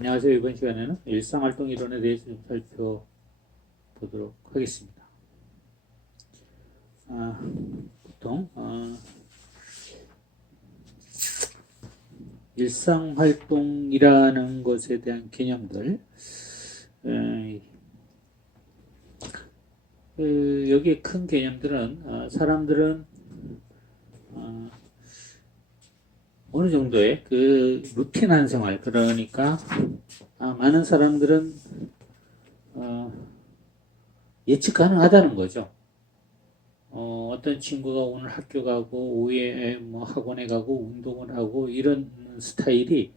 안녕하세요. 이번 시간에는 일상활동 이론에 대해서 좀 살펴보도록 하겠습니다. 보통 일상활동이라는 것에 대한 개념들, 여기에 큰 개념들은 사람들은 어느 정도의 그 루틴한 생활, 그러니까 많은 사람들은 예측 가능하다는 거죠. 어떤 친구가 오늘 학교 가고 오후에 뭐 학원에 가고 운동을 하고 이런 스타일이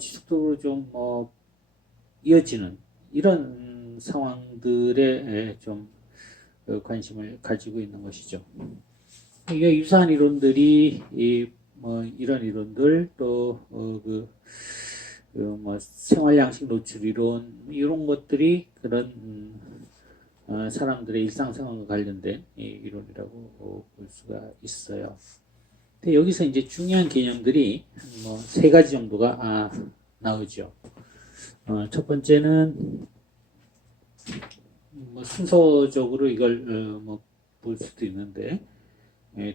지속적으로 좀 이어지는 이런 상황들에 좀 관심을 가지고 있는 것이죠. 이게 유사한 이론들이 뭐 이런 이론들 뭐 생활 양식 노출 이론 이런 것들이 그런 사람들의 일상생활과 관련된 이론이라고 볼 수가 있어요. 근데 여기서 이제 중요한 개념들이 뭐 세 가지 정도가 나오죠. 첫 번째는 뭐 순서적으로 이걸 뭐 볼 수도 있는데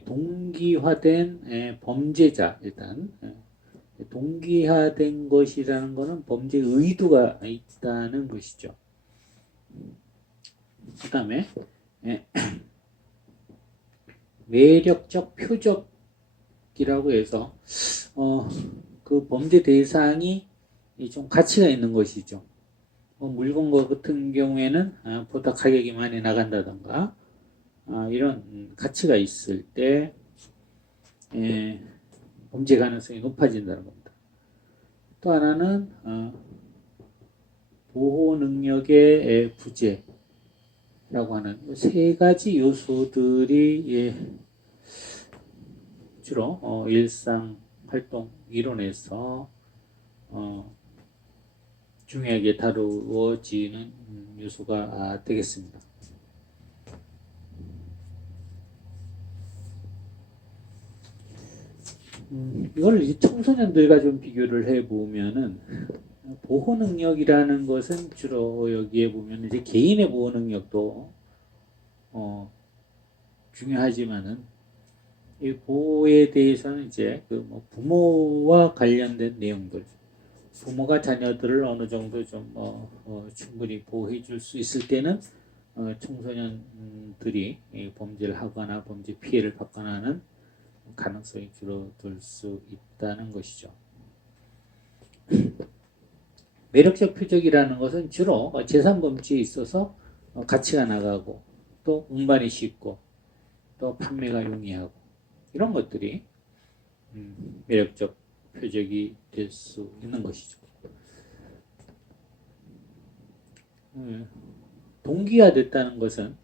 동기화된 범죄자 일단 동기화된 것이라는 것은 범죄 의도가 있다는 것이죠. 그 다음에 매력적 표적이라고 해서 그 범죄 대상이 좀 가치가 있는 것이죠. 물건 같은 경우에는 보다 가격이 많이 나간다던가 이런 가치가 있을 때 범죄 가능성이 높아진다는 겁니다. 또 하나는 보호 능력의 부재라고 하는 세 가지 요소들이 주로 일상 활동 이론에서 중요하게 다루어지는 요소가 되겠습니다. 이걸 이제 청소년들과 좀 비교를 해보면은 보호 능력이라는 것은 주로 여기에 보면 이제 개인의 보호 능력도 중요하지만은 이 보호에 대해서는 이제 그 뭐 부모와 관련된 내용들, 부모가 자녀들을 어느 정도 좀 충분히 보호해 줄 수 있을 때는 청소년들이 범죄를 하거나 범죄 피해를 받거나 하는 가능성이 줄어들 수 있다는 것이죠. 매력적 표적이라는 것은 주로 재산범죄에 있어서 가치가 나가고 또 운반이 쉽고 또 판매가 용이하고 이런 것들이 매력적 표적이 될 수 있는 것이죠. 동기화됐다는 것은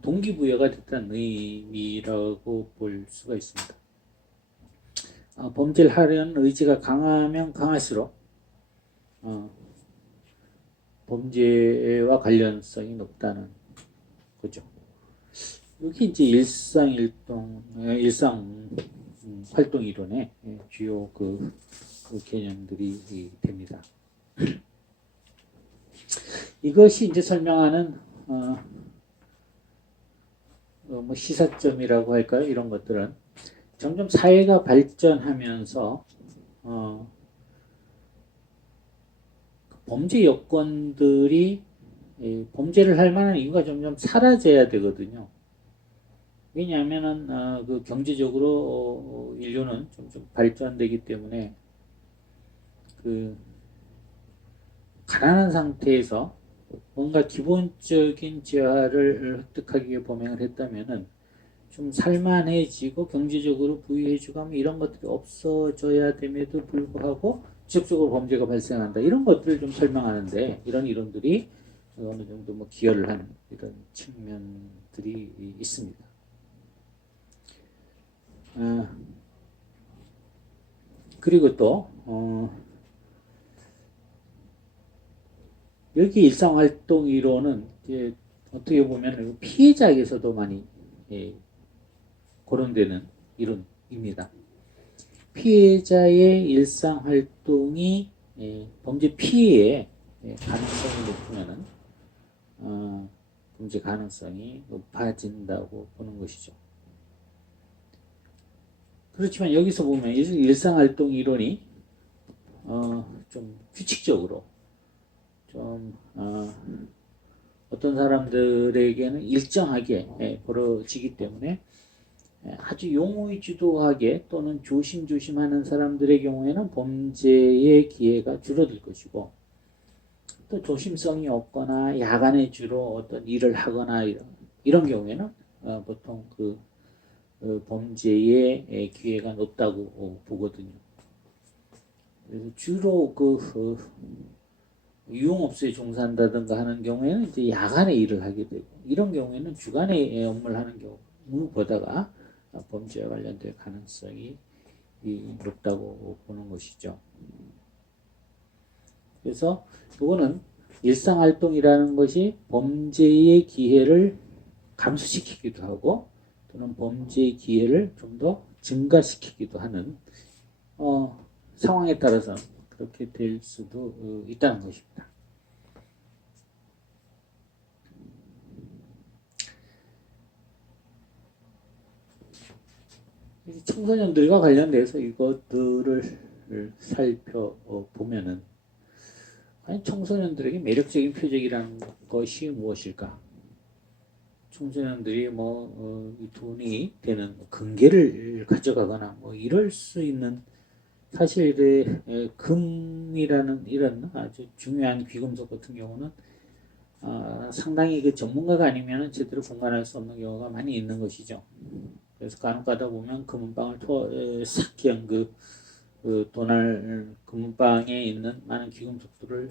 동기부여가 됐다는 의미라고 볼 수가 있습니다. 범죄를 하려는 의지가 강하면 강할수록 범죄와 관련성이 높다는 거죠. 여기 이제 일상 활동 이론의 주요 그 개념들이 됩니다. 이것이 이제 설명하는 뭐 시사점이라고 할까요? 이런 것들은 점점 사회가 발전하면서 범죄 여건들이 범죄를 할 만한 이유가 점점 사라져야 되거든요. 왜냐하면은 그 경제적으로 인류는 점점 발전되기 때문에 그 가난한 상태에서 뭔가 기본적인 재화를 획득하기 위해 범행을 했다면은 좀 살만해지고 경제적으로 부유해지고 하면 이런 것들이 없어져야 됨에도 불구하고 지속적으로 범죄가 발생한다. 이런 것들을 좀 설명하는데 이런 이론들이 어느 정도 뭐 기여를 하는 이런 측면들이 있습니다. 그리고 또 여기 일상활동 이론은 이제 어떻게 보면 피해자에게서도 많이 거론되는 이론입니다. 피해자의 일상활동이 범죄 피해의 가능성이 높으면은 범죄 가능성이 높아진다고 보는 것이죠. 그렇지만 여기서 보면 일상활동 이론이 좀 규칙적으로 좀 어떤 사람들에게는 일정하게 벌어지기 때문에 아주 용의주도하게 또는 조심조심하는 사람들의 경우에는 범죄의 기회가 줄어들 것이고, 또 조심성이 없거나 야간에 주로 어떤 일을 하거나 이런 경우에는 보통 범죄의 기회가 높다고 보거든요. 그래서 주로 유흥업소에 종사한다든가 하는 경우에는 이제 야간에 일을 하게 되고, 이런 경우에는 주간에 업무를 하는 경우보다가 범죄와 관련될 가능성이 높다고 보는 것이죠. 그래서 이거는 일상활동이라는 것이 범죄의 기회를 감소시키기도 하고 또는 범죄의 기회를 좀 더 증가시키기도 하는 상황에 따라서 그렇게 될 수도 있다는 것입니다. 청소년들과 관련돼서 이것들을 살펴보면은 과연 청소년들에게 매력적인 표적이라는 것이 무엇일까? 청소년들이 돈이 되는 금괴를 가져가거나 이럴 수 있는 사실의 금이라는 이런 아주 중요한 귀금속 같은 경우는 상당히 그 전문가가 아니면 제대로 공간할 수 없는 경우가 많이 있는 것이죠. 그래서 간혹 가다 보면 금은방을 싹 그냥 금은방에 있는 많은 귀금속들을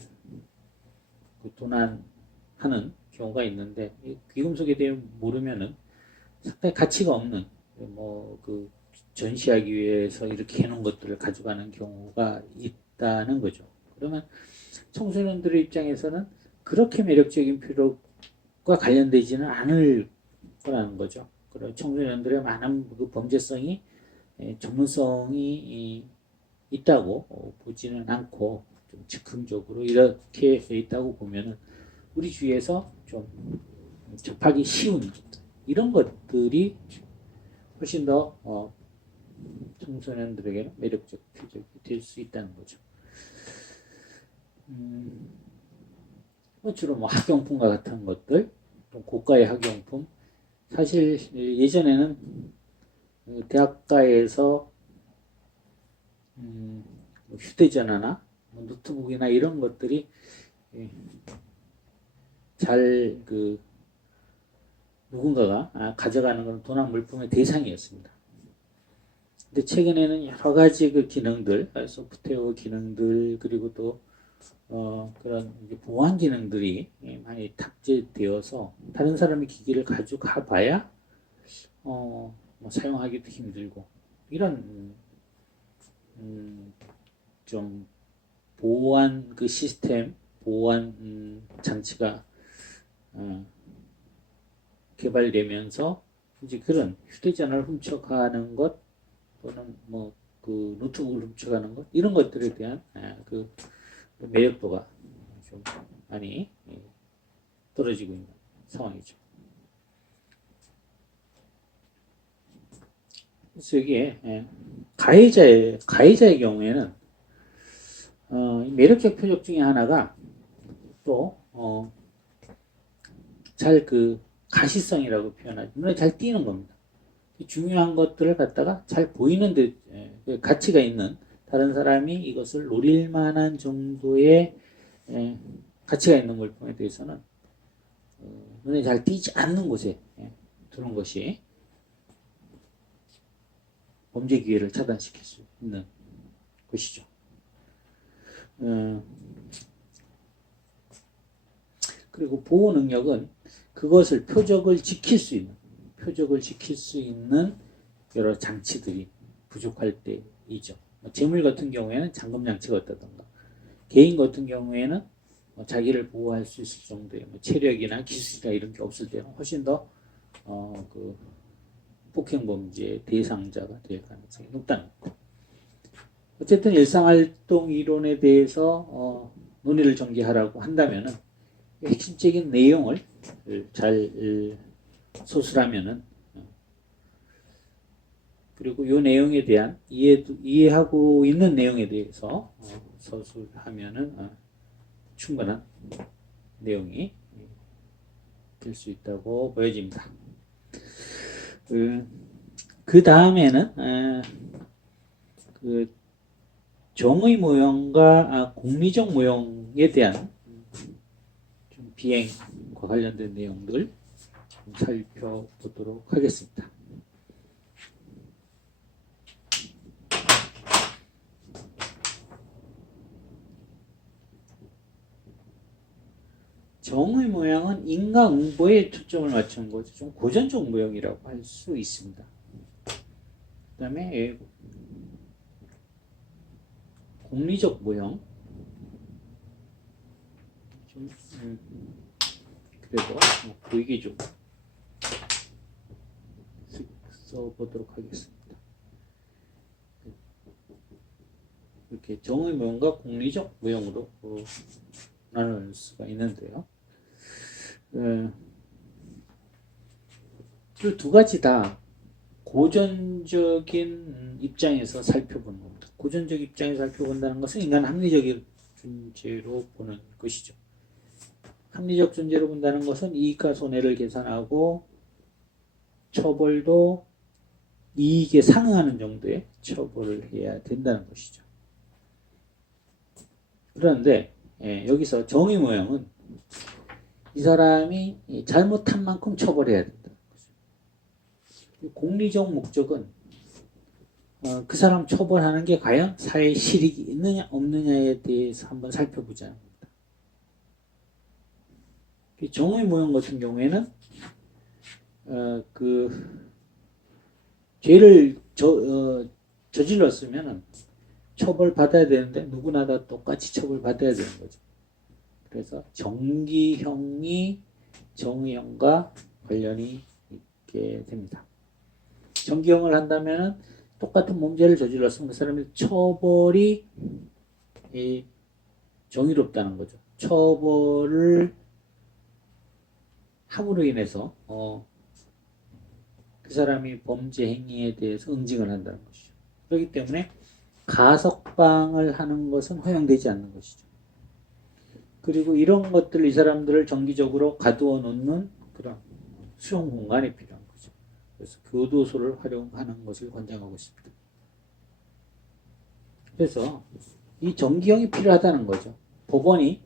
도난하는 경우가 있는데, 이 귀금속에 대해 모르면은 상당히 가치가 없는 전시하기 위해서 이렇게 해놓은 것들을 가져가는 경우가 있다는 거죠. 그러면 청소년들의 입장에서는 그렇게 매력적인 필요가 관련되지는 않을 거라는 거죠. 그리고 청소년들의 많은 범죄성이 전문성이 있다고 보지는 않고 좀 즉흥적으로 이렇게 있다고 보면은 우리 주위에서 좀 접하기 쉬운 이런 것들이 훨씬 더 청소년들에게는 매력적 표적이 될 수 있다는 거죠. 주로 학용품과 같은 것들, 또 고가의 학용품. 사실 예전에는 대학가에서 휴대전화나 노트북이나 이런 것들이 잘 누군가가 가져가는 건 도난 물품의 대상이었습니다. 근데 최근에는 여러 가지 기능들, 소프트웨어 기능들, 그리고 또 그런 보안 기능들이 많이 탑재되어서 다른 사람의 기기를 가져가 봐야 사용하기도 힘들고, 이런 좀 보안 시스템, 보안 장치가 개발되면서 이제 그런 휴대전화를 훔쳐가는 것 또는 노트북을 훔쳐가는 것, 이런 것들에 대한 매력도가 좀 많이 떨어지고 있는 상황이죠. 그래서 여기에 가해자의 경우에는 매력적 표적 중에 하나가 또 잘 가시성이라고 표현하죠. 눈에 잘 띄는 겁니다. 중요한 것들을 갖다가 잘 보이는 데 가치가 있는, 다른 사람이 이것을 노릴 만한 정도의 가치가 있는 물품에 대해서는 눈에 잘 띄지 않는 곳에 두는 것이 범죄 기회를 차단시킬 수 있는 것이죠. 그리고 보호 능력은 그것을 표적을 지킬 수 있는 여러 장치들이 부족할 때이죠. 재물 같은 경우에는 잠금 장치가 없다던가, 개인 같은 경우에는 자기를 보호할 수 있을 정도의 체력이나 기술이나 이런 게 없을 때는 훨씬 더 폭행 범죄의 대상자가 될 가능성이 높다는 거. 어쨌든 일상활동 이론에 대해서 논의를 전개하라고 한다면은 핵심적인 내용을 잘 소술하면은 그리고 이 내용에 대한 이해하고 있는 내용에 대해서 서술하면은 충분한 내용이 될 수 있다고 보여집니다. 그 다음에는 그 정의 모형과 공리적 모형에 대한 좀 비행과 관련된 내용들 좀 살펴보도록 하겠습니다. 정의 모양은 인과응보에 초점을 맞추는 거죠. 좀 고전적 모형이라고 할 수 있습니다. 그 다음에 공리적 모형. 좀 그래도 보이게 좀 써보도록 하겠습니다. 이렇게 정의 모형과 공리적 모형으로 나눌 수가 있는데요. 그 두 가지 다 고전적인 입장에서 살펴보는 겁니다. 고전적 입장에서 살펴본다는 것은 인간 합리적인 존재로 보는 것이죠. 합리적 존재로 본다는 것은 이익과 손해를 계산하고 처벌도 이익에 상응하는 정도의 처벌을 해야 된다는 것이죠. 그런데 여기서 정의 모형은 이 사람이 잘못한 만큼 처벌해야 된다는 거죠. 공리적 목적은 그 사람 처벌하는 게 과연 사회에 실익이 있느냐 없느냐에 대해서 한번 살펴보자는 겁니다. 정의 모형 같은 경우에는 그 죄를 저질렀으면 처벌받아야 되는데 누구나 다 똑같이 처벌받아야 되는 거죠. 그래서 정기형이 정의형과 관련이 있게 됩니다. 정기형을 한다면 똑같은 범죄를 저질렀으면 그 사람의 처벌이 정의롭다는 거죠. 처벌을 함으로 인해서 그 사람이 범죄 행위에 대해서 응징을 한다는 것이죠. 그렇기 때문에 가석방을 하는 것은 허용되지 않는 것이죠. 그리고 이런 것들 이 사람들을 정기적으로 가두어 놓는 그런 수용 공간이 필요한 거죠. 그래서 교도소를 활용하는 것을 권장하고 있습니다. 그래서 이 정기형이 필요하다는 거죠. 법원이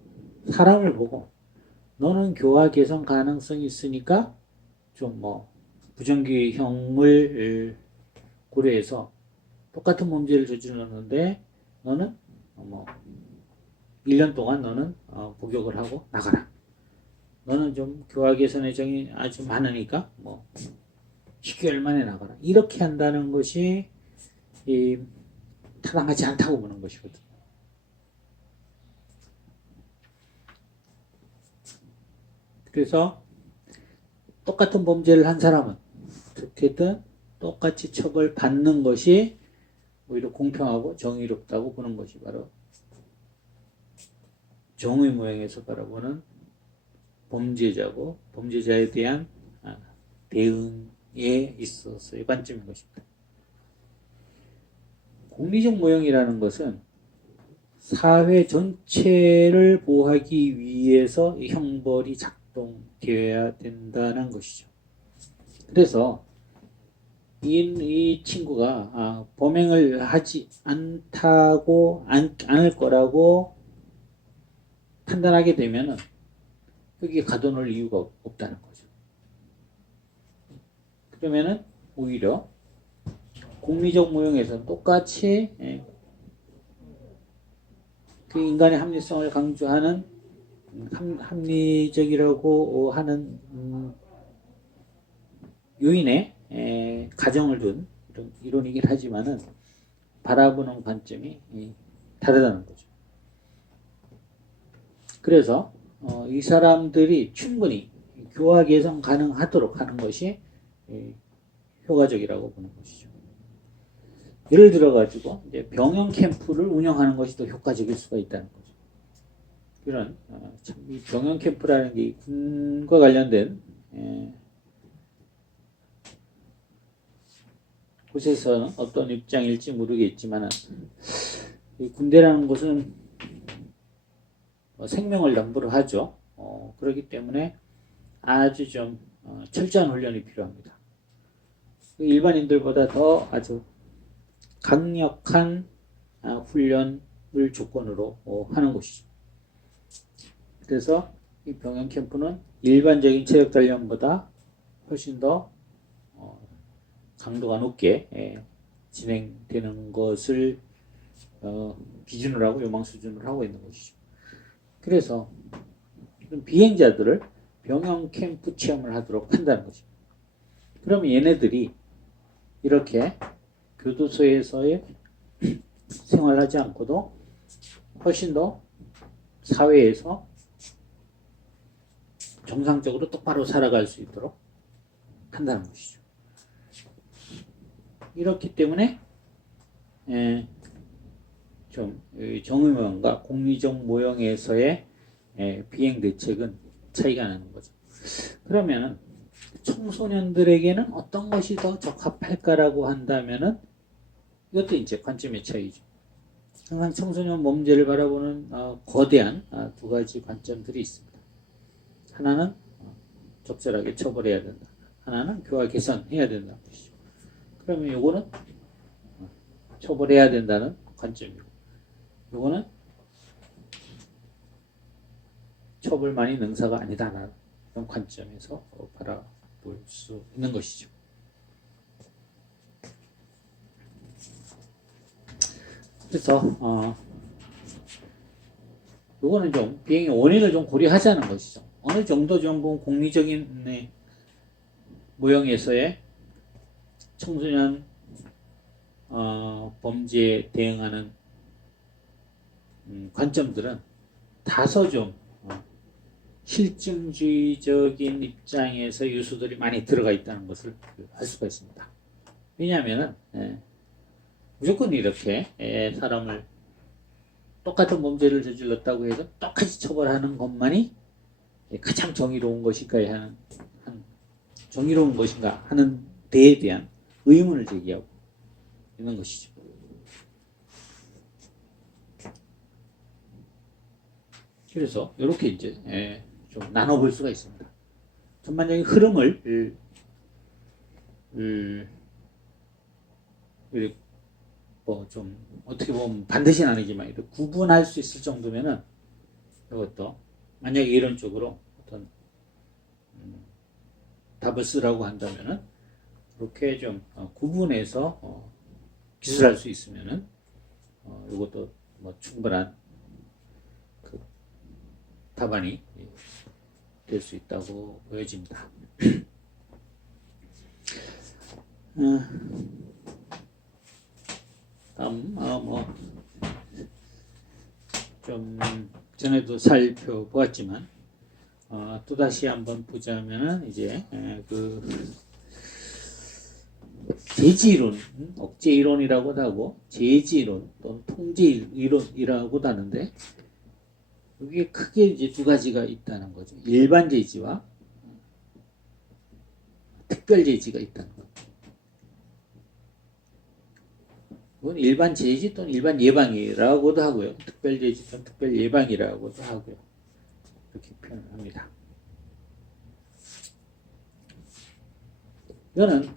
사람을 보고 너는 교화 개선 가능성이 있으니까 좀 부정기형을 고려해서 똑같은 범죄를 저질렀는데 너는 1년 동안 너는 복역을 하고 나가라. 너는 좀 교화 개선 예정이 아주 많으니까 10개월 만에 나가라. 이렇게 한다는 것이 타당하지 않다고 보는 것이거든요. 그래서 똑같은 범죄를 한 사람은 어떻게든 똑같이 처벌받는 것이 오히려 공평하고 정의롭다고 보는 것이 바로 정의 모형에서 바라보는 범죄자고 범죄자에 대한 대응에 있어서의 관점인 것입니다. 공리적 모형이라는 것은 사회 전체를 보호하기 위해서 이 형벌이 작동되어야 된다는 것이죠. 그래서 이 친구가 범행을 하지 않을 거라고 판단하게 되면은 여기에 가둬놓을 이유가 없다는 거죠. 그러면은 오히려 공리적 모형에서 똑같이 그 인간의 합리성을 강조하는 합리적이라고 하는 요인에 가정을 둔 이런 이론이긴 하지만은 바라보는 관점이 다르다는 거죠. 그래서 이 사람들이 충분히 교화 개선 가능하도록 하는 것이 효과적이라고 보는 것이죠. 예를 들어 가지고 이제 병영 캠프를 운영하는 것이 더 효과적일 수가 있다는 거죠. 이런 참이 병영 캠프라는 게 군과 관련된 곳에서는 어떤 입장일지 모르겠지만 이 군대라는 곳은 생명을 담보로 하죠. 그렇기 때문에 아주 좀 철저한 훈련이 필요합니다. 일반인들보다 더 아주 강력한 훈련을 조건으로 하는 곳이죠. 그래서 이 병영 캠프는 일반적인 체력 단련보다 훨씬 더 강도가 높게 진행되는 것을 기준으로 하고 요망 수준으로 하고 있는 것이죠. 그래서 비행자들을 병영 캠프 체험을 하도록 한다는 거죠. 그러면 얘네들이 이렇게 교도소에서의 생활하지 않고도 훨씬 더 사회에서 정상적으로 똑바로 살아갈 수 있도록 한다는 것이죠. 이렇기 때문에 좀 정의모형과 공리적 모형에서의 비행 대책은 차이가 나는 거죠. 그러면은 청소년들에게는 어떤 것이 더 적합할까라고 한다면은 이것도 이제 관점의 차이죠. 항상 청소년 범죄를 바라보는 거대한 두 가지 관점들이 있습니다. 하나는 적절하게 처벌해야 된다. 하나는 교화 개선해야 된다는 것이죠. 그러면 요거는 처벌해야 된다는 관점이고, 요거는 처벌만이 능사가 아니다라는 관점에서 바라볼 수 있는 것이죠. 그래서 요거는 좀 비행의 원인을 좀 고려하자는 것이죠. 어느 정도 좀 공리적인 모형에서의 청소년 범죄에 대응하는 관점들은 다소 좀 실증주의적인 입장에서 요소들이 많이 들어가 있다는 것을 알 수가 있습니다. 왜냐하면 무조건 이렇게 사람을 똑같은 범죄를 저질렀다고 해서 똑같이 처벌하는 것만이 가장 정의로운 것일까 정의로운 것인가 하는 데에 대한 의문을 제기하고 있는 것이죠. 그래서 이렇게 이제 좀 나눠볼 수가 있습니다. 전반적인 흐름을 뭐 좀 어떻게 보면 반드시는 아니지만 구분할 수 있을 정도면은 이것도 만약에 이런 쪽으로 어떤 답을 쓰라고 한다면은 그렇게 좀 구분해서 기술할 수 있으면은 이것도 뭐 충분한 그 답안이 될 수 있다고 보여집니다. 다음 좀 전에도 살펴보았지만 또 다시 한번 보자면은 이제 그 제지이론, 억제이론이라고도 하고 제지이론 또는 통제이론이라고도 하는데 여기에 크게 이제 두 가지가 있다는 거죠. 일반 제지와 특별 제지가 있다는 거죠. 이건 일반 제지 또는 일반 예방이라고도 하고요. 특별 제지 또는 특별 예방이라고도 하고요. 이렇게 표현을 합니다. 이거는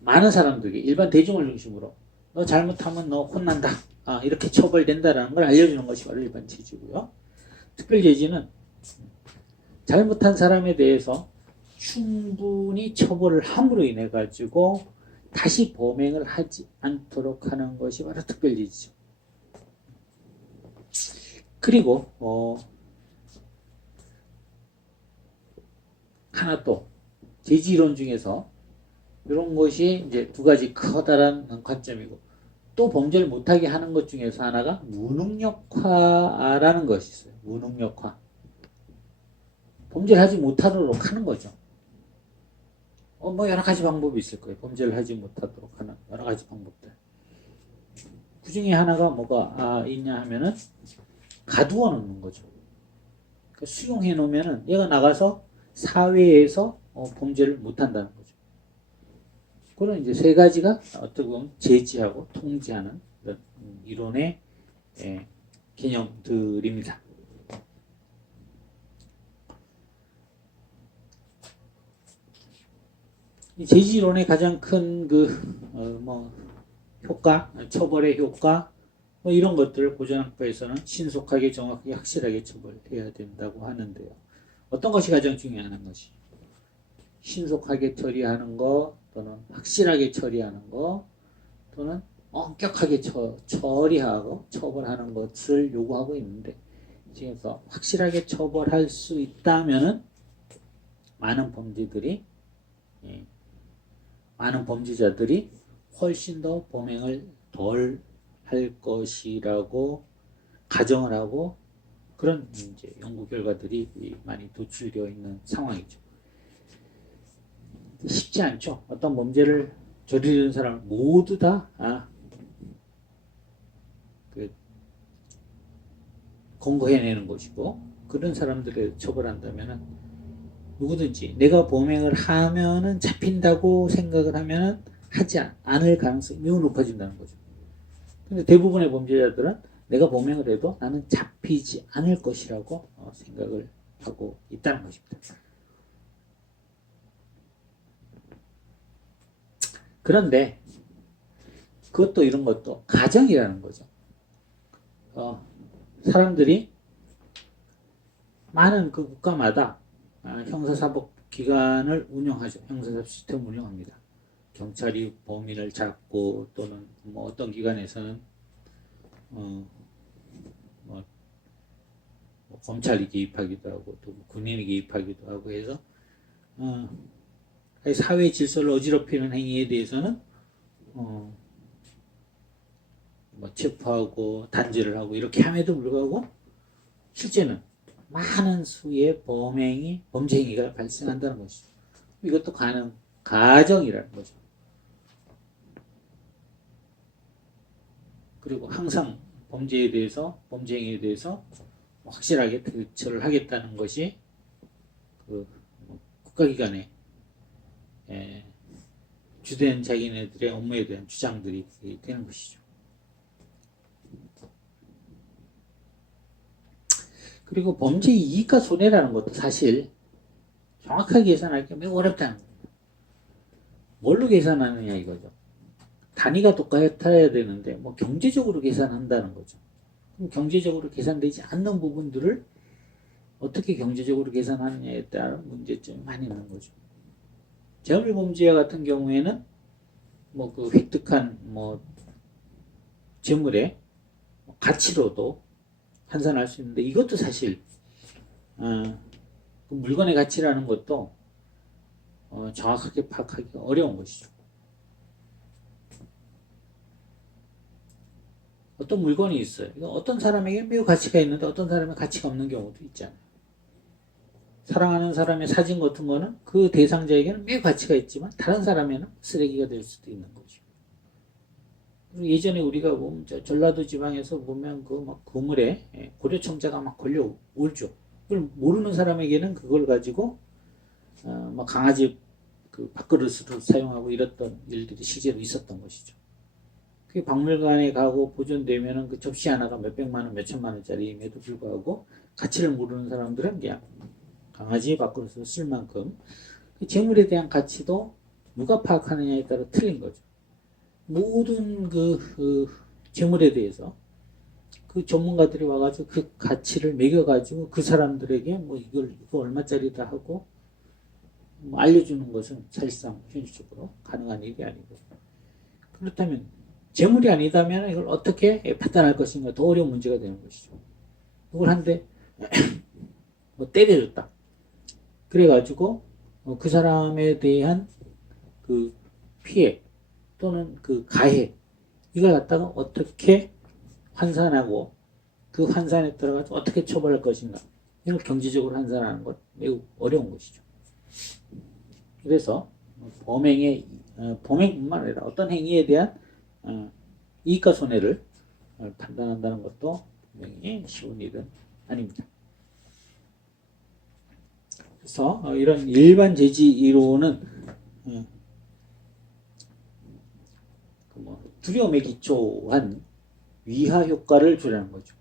많은 사람들에게 일반 대중을 중심으로 너 잘못하면 너 혼난다. 이렇게 처벌된다라는 걸 알려주는 것이 바로 일반 제지고요. 특별 제지는 잘못한 사람에 대해서 충분히 처벌을 함으로 인해 가지고 다시 범행을 하지 않도록 하는 것이 바로 특별 제지죠. 그리고 하나 또 제지이론 중에서 이런 것이 이제 두 가지 커다란 관점이고 또 범죄를 못하게 하는 것 중에서 하나가 무능력화라는 것이 있어요. 무능력화. 범죄를 하지 못하도록 하는 거죠. 뭐 여러 가지 방법이 있을 거예요. 범죄를 하지 못하도록 하는 여러 가지 방법들. 그 중에 하나가 뭐가 있냐 하면은 가두어 놓는 거죠. 그러니까 수용해 놓으면은 얘가 나가서 사회에서 범죄를 못 한다는 거죠. 그런 이제 세 가지가 어떻게 보면 제지하고 통제하는 그런 이론의 개념들입니다. 이 제지론의 가장 큰 효과, 처벌의 효과, 이런 것들을 고전학파에서는 신속하게, 정확하게, 확실하게 처벌해야 된다고 하는데요. 어떤 것이 가장 중요한 것이? 신속하게 처리하는 거, 또는 확실하게 처리하는 거, 또는 엄격하게 처리하고 처벌하는 것을 요구하고 있는데, 지금서 확실하게 처벌할 수 있다면은 많은 범죄자들이 훨씬 더 범행을 덜 할 것이라고 가정을 하고 그런 이제 연구 결과들이 많이 도출되어 있는 상황이죠. 쉽지 않죠. 어떤 범죄를 저지르는 사람을 모두 다 검거해내는 것이고, 그런 사람들을 처벌한다면은 누구든지 내가 범행을 하면은 잡힌다고 생각을 하면은 하지 않을 가능성이 매우 높아진다는 거죠. 근데 대부분의 범죄자들은 내가 범행을 해도 나는 잡히지 않을 것이라고 생각을 하고 있다는 것입니다. 그런데 그것도 이런 것도 가정이라는 거죠. 사람들이 많은 그 국가마다 형사사법기관을 운영하죠. 형사사법 시스템을 운영합니다. 경찰이 범인을 잡고, 또는 어떤 기관에서는 검찰이 개입하기도 하고, 또 군인이 개입하기도 하고 해서 사회 질서를 어지럽히는 행위에 대해서는 체포하고 단죄를 하고 이렇게 함에도 불구하고 실제는 많은 수의 범죄 행위가 발생한다는 것이죠. 이것도 가정이라는 거죠. 그리고 항상 범죄 행위에 대해서 확실하게 대처를 하겠다는 것이 국가기관의 주된 자기네들의 업무에 대한 주장들이 되는 것이죠. 그리고 범죄 이익과 손해라는 것도 사실 정확하게 계산하기가 매우 어렵다는 겁니다. 뭘로 계산하느냐 이거죠. 단위가 똑같아야 되는데 경제적으로 계산한다는 거죠. 그럼 경제적으로 계산되지 않는 부분들을 어떻게 경제적으로 계산하느냐에 따른 문제점이 많이 있는 거죠. 재물범죄 같은 경우에는 그 획득한 재물의 가치로도 환산할 수 있는데, 이것도 사실 그 물건의 가치라는 것도 정확하게 파악하기가 어려운 것이죠. 어떤 물건이 있어요. 어떤 사람에게 매우 가치가 있는데 어떤 사람에게 가치가 없는 경우도 있잖아요. 사랑하는 사람의 사진 같은 거는 그 대상자에게는 매우 가치가 있지만 다른 사람에는 쓰레기가 될 수도 있는 거죠. 예전에 우리가 보면 전라도 지방에서 보면 그물에 고려청자가 막 걸려 울죠. 그걸 모르는 사람에게는 그걸 가지고 강아지 그 밥그릇으로 사용하고 이랬던 일들이 실제로 있었던 것이죠. 그게 박물관에 가고 보존되면은 그 접시 하나가 몇백만 원, 몇천만 원짜리임에도 불구하고 가치를 모르는 사람들은 그냥 강아지 밥그릇으로 쓸 만큼 그 재물에 대한 가치도 누가 파악하느냐에 따라 틀린 거죠. 모든 그 재물에 대해서 그 전문가들이 와가지고 그 가치를 매겨가지고 그 사람들에게 이거 얼마짜리다 하고 알려주는 것은 사실상 현실적으로 가능한 일이 아니고, 그렇다면 재물이 아니다면 이걸 어떻게 판단할 것인가 더 어려운 문제가 되는 것이죠. 이걸 한데 때려줬다. 그래가지고 그 사람에 대한 그 피해 또는 그 가해, 이걸 갖다가 어떻게 환산하고 그 환산에 들어가서 어떻게 처벌할 것인가, 이걸 경제적으로 환산하는 것 매우 어려운 것이죠. 그래서 범행뿐만 아니라 어떤 행위에 대한 이익과 손해를 판단한다는 것도 분명히 쉬운 일은 아닙니다. 그래서 이런 일반 제지 이론은 두려움에 기초한 위하 효과를 주려는 거죠.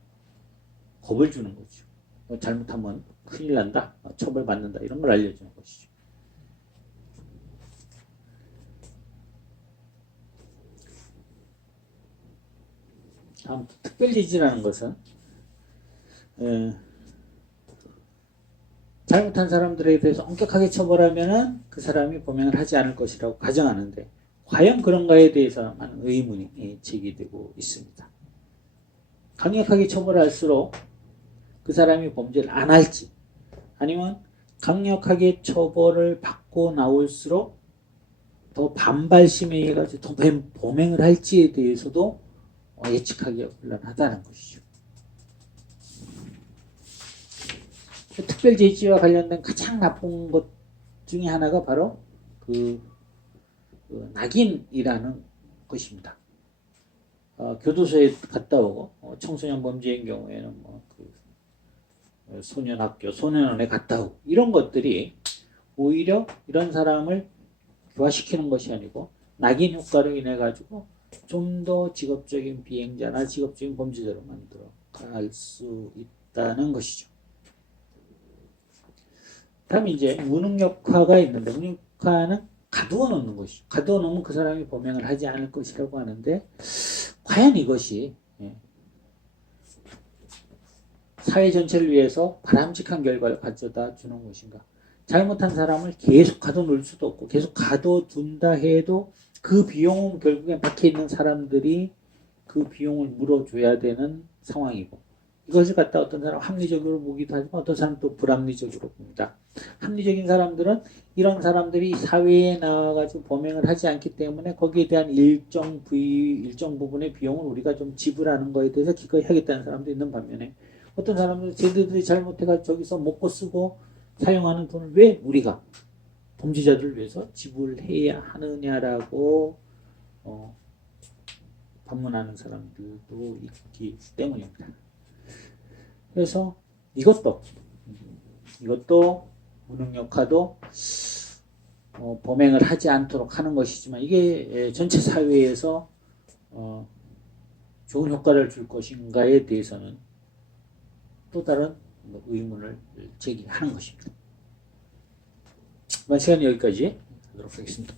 겁을 주는 거죠. 잘못하면 큰일 난다, 처벌받는다, 이런 걸 알려주는 것이죠. 다음 특별제지라는 것은 잘못한 사람들에 대해서 엄격하게 처벌하면은 그 사람이 범행을 하지 않을 것이라고 가정하는데 과연 그런가에 대해서 많은 의문이 제기되고 있습니다. 강력하게 처벌할수록 그 사람이 범죄를 안 할지, 아니면 강력하게 처벌을 받고 나올수록 더 반발심에 의해서 더 범행을 할지에 대해서도 예측하기가 곤란하다는 것이죠. 특별제지와 관련된 가장 나쁜 것 중에 하나가 바로 그 낙인이라는 것입니다. 교도소에 갔다 오고 청소년 범죄인 경우에는 소년학교, 소년원에 갔다 오고 이런 것들이 오히려 이런 사람을 교화시키는 것이 아니고 낙인 효과로 인해 가지고 좀 더 직업적인 비행자나 직업적인 범죄자로 만들어 갈 수 있다는 것이죠. 다음 이제 무능력화가 있는데, 무능력화는 가두어 놓는 것이죠. 가두어 놓으면 그 사람이 범행을 하지 않을 것이라고 하는데 과연 이것이 사회 전체를 위해서 바람직한 결과를 가져다 주는 것인가? 잘못한 사람을 계속 가둬놓을 수도 없고 계속 가둬둔다 해도 그 비용은 결국엔 밖에 있는 사람들이 그 비용을 물어줘야 되는 상황이고, 이것을 갖다 어떤 사람 합리적으로 보기도 하지만 어떤 사람은 또 불합리적으로 봅니다. 합리적인 사람들은 이런 사람들이 사회에 나와가지고 범행을 하지 않기 때문에 거기에 대한 일정 부분의 비용을 우리가 좀 지불하는 거에 대해서 기꺼이 하겠다는 사람도 있는 반면에, 어떤 사람들은 쟤들이 잘못해가지고 저기서 먹고 쓰고 사용하는 돈을 왜 우리가 범죄자들을 위해서 지불해야 하느냐라고 반문하는 사람들도 있기 때문입니다. 그래서 이것도 무능력화도 범행을 하지 않도록 하는 것이지만 이게 전체 사회에서 좋은 효과를 줄 것인가에 대해서는 또 다른 의문을 제기하는 것입니다. 이번 시간 여기까지 하도록 하겠습니다.